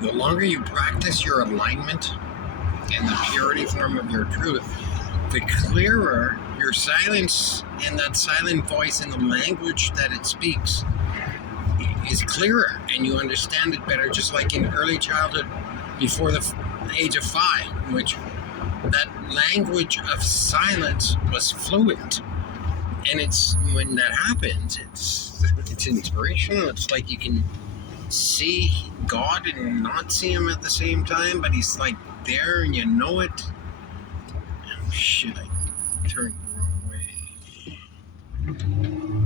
The longer you practice your alignment and the purity form of your truth, the clearer your silence and that silent voice and the language that it speaks is clearer, and you understand it better, just like in early childhood before the age of 5, which that language of silence was fluent. And it's when that happens, it's inspirational. It's like you can see God and not see him at the same time, but he's like there and you know it. Oh shit, I turned the wrong way.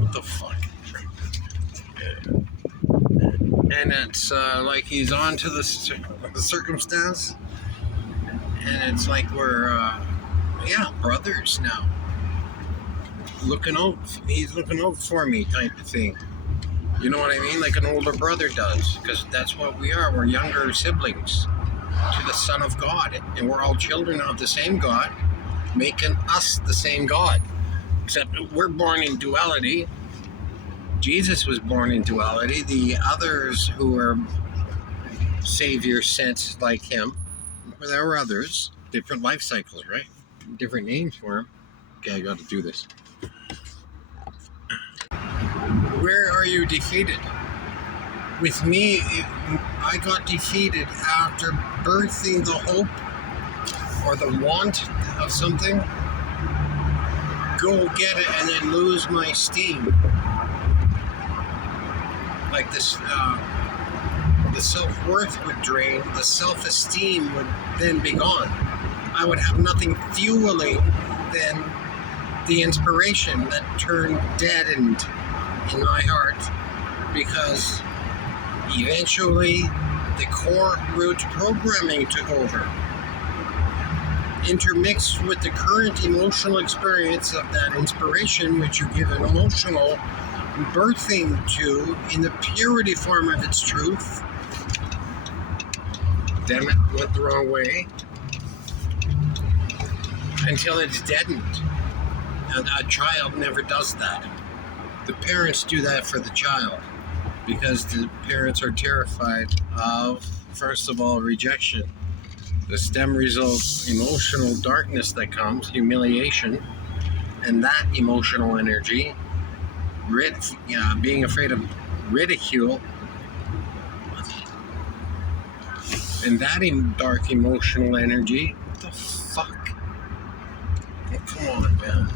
What the fuck? And it's like he's on to the circumstance, and it's like we're brothers now. He's looking out for me type of thing. You know what I mean? Like an older brother does, because that's what we are. We're younger siblings to the Son of God, and we're all children of the same God, making us the same God. Except we're born in duality. Jesus was born in duality. The others who are saviors sent like him, there were others, different life cycles, right? Different names for them. Okay, I got to do this. Where are you defeated? With me, I got defeated after birthing the hope or the want of something, go get it, and then lose my steam. Like this, the self-worth would drain, the self-esteem would then be gone. I would have nothing fueling than the inspiration that turned deadened in my heart, because eventually the core root programming took over, intermixed with the current emotional experience of that inspiration, which you give an emotional birthing to in the purity form of its truth. Damn it, went the wrong way. Until it's deadened. And a child never does that. The parents do that for the child, because the parents are terrified of, first of all, rejection. The stem results emotional darkness that comes, humiliation, and that emotional energy, being afraid of ridicule, and that dark emotional energy. What the fuck? Oh, come on, man.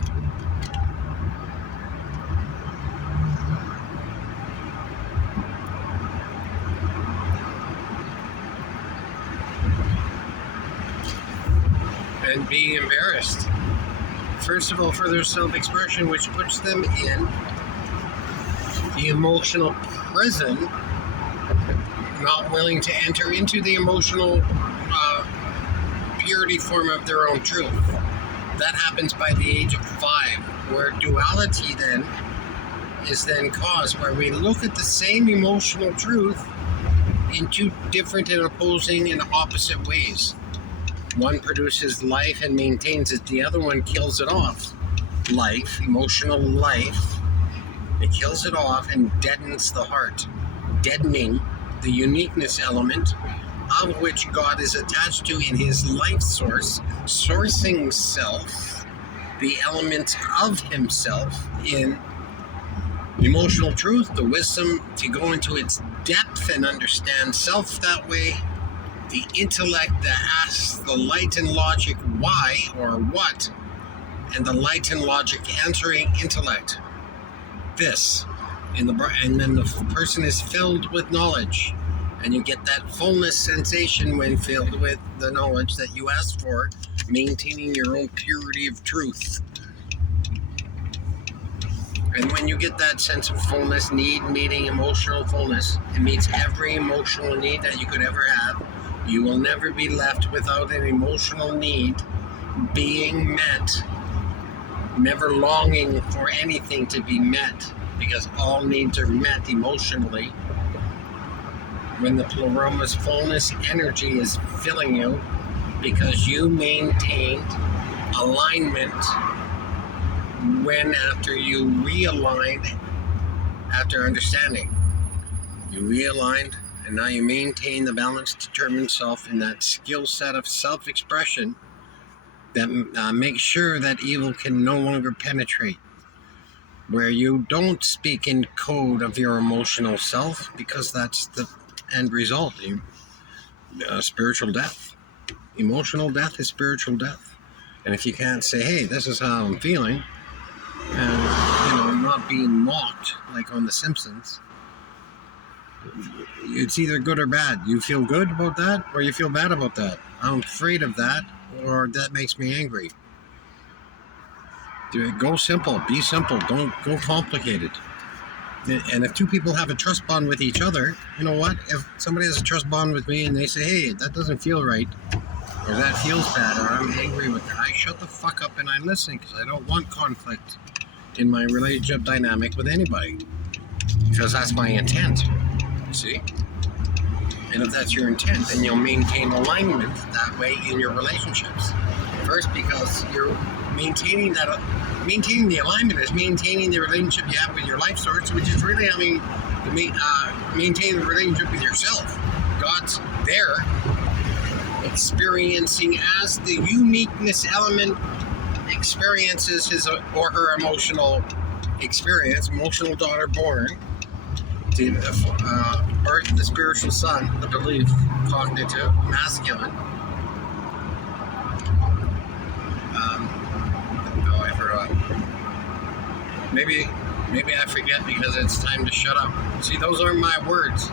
And being embarrassed, first of all, for their self-expression, which puts them in the emotional prison, not willing to enter into the emotional purity form of their own truth. That happens by the age of 5, where duality then is then caused, where we look at the same emotional truth in two different and opposing and opposite ways. One produces life and maintains it. The other one kills it off. Life, emotional life, it kills it off and deadens the heart, deadening the uniqueness element of which God is attached to in his life source, sourcing self, the elements of himself in emotional truth, the wisdom to go into its depth and understand self that way, the intellect that asks the light and logic why or what, and the light and logic answering intellect. This, and then the person is filled with knowledge, and you get that fullness sensation when filled with the knowledge that you asked for, maintaining your own purity of truth. And when you get that sense of fullness, need meeting emotional fullness, it meets every emotional need that you could ever have. You will never be left without an emotional need being met, never longing for anything to be met, because all needs are met emotionally. When the pleroma fullness energy is filling you, because you maintained alignment when after you realigned, after understanding, you realigned And now you maintain the balanced, determined self in that skill set of self-expression that makes sure that evil can no longer penetrate. Where you don't speak in code of your emotional self, because that's the end result. Spiritual death. Emotional death is spiritual death. And if you can't say, hey, this is how I'm feeling, and I'm not being mocked like on The Simpsons, it's either good or bad. You feel good about that, or you feel bad about that. I'm afraid of that, or that makes me angry. Go simple. Be simple. Don't go complicated. And if two people have a trust bond with each other, you know what? If somebody has a trust bond with me and they say, hey, that doesn't feel right, or that feels bad, or I'm angry with it, I shut the fuck up and I listen, because I don't want conflict in my relationship dynamic with anybody. Because that's my intent. See? And if that's your intent, then you'll maintain alignment that way in your relationships. First, because you're maintaining the alignment is maintaining the relationship you have with your life source, which is really maintain the relationship with yourself. God's there, experiencing as the uniqueness element experiences his or her emotional experience, emotional daughter born, to birth the spiritual son, the belief, cognitive, masculine. I forgot. Maybe I forget because it's time to shut up. See, those aren't my words.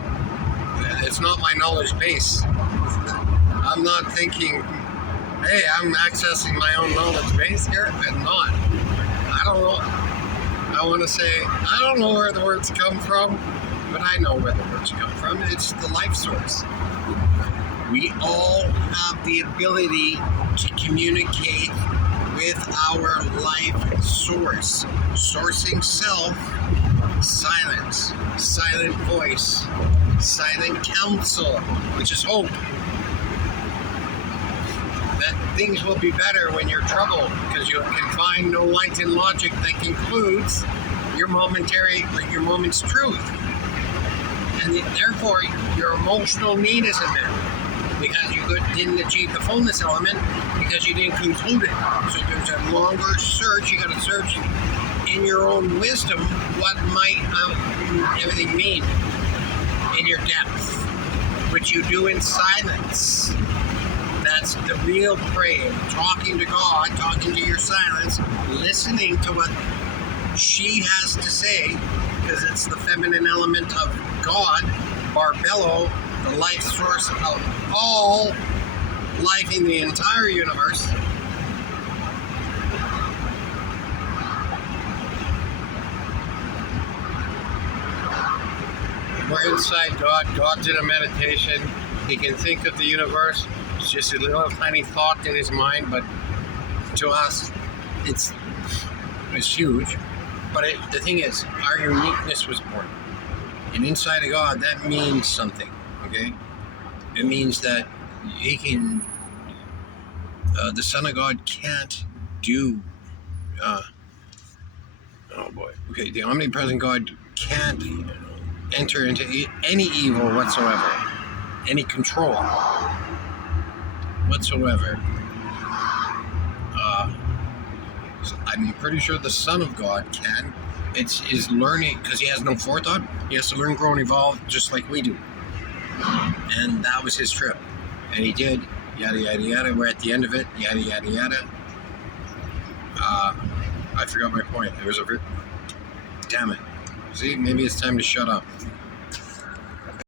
It's not my knowledge base. I'm not thinking, hey, I'm accessing my own knowledge base here. I'm not. I don't know. I want to say, I don't know where the words come from, but I know where the words come from. It's the life source. We all have the ability to communicate with our life source. Sourcing self, silence, silent voice, silent counsel, which is hope. That things will be better when you're troubled, because you can find no light in logic that concludes your moment's truth. And therefore, your emotional need isn't there, because you didn't achieve the fullness element, because you didn't conclude it. So there's a longer search. You got to search in your own wisdom what might everything mean in your depth, which you do in silence. That's the real praying, talking to God, talking to your silence, listening to what she has to say, because it's the feminine element of God, Barbello, the life source of all life in the entire universe. We're inside God. God's in a meditation. He can think of the universe. It's just a little tiny thought in his mind, but to us, it's huge. But the thing is, our uniqueness was born. And inside of God, that means something, okay? It means that he can, the Son of God can't do, okay, the omnipresent God can't enter into any evil whatsoever, any control whatsoever. So I'm pretty sure the Son of God can. It's his learning, because he has no forethought. He has to learn, grow, and evolve just like we do. And that was his trip. And he did, yada, yada, yada. We're at the end of it, yada, yada, yada. I forgot my point. Damn it. See, maybe it's time to shut up.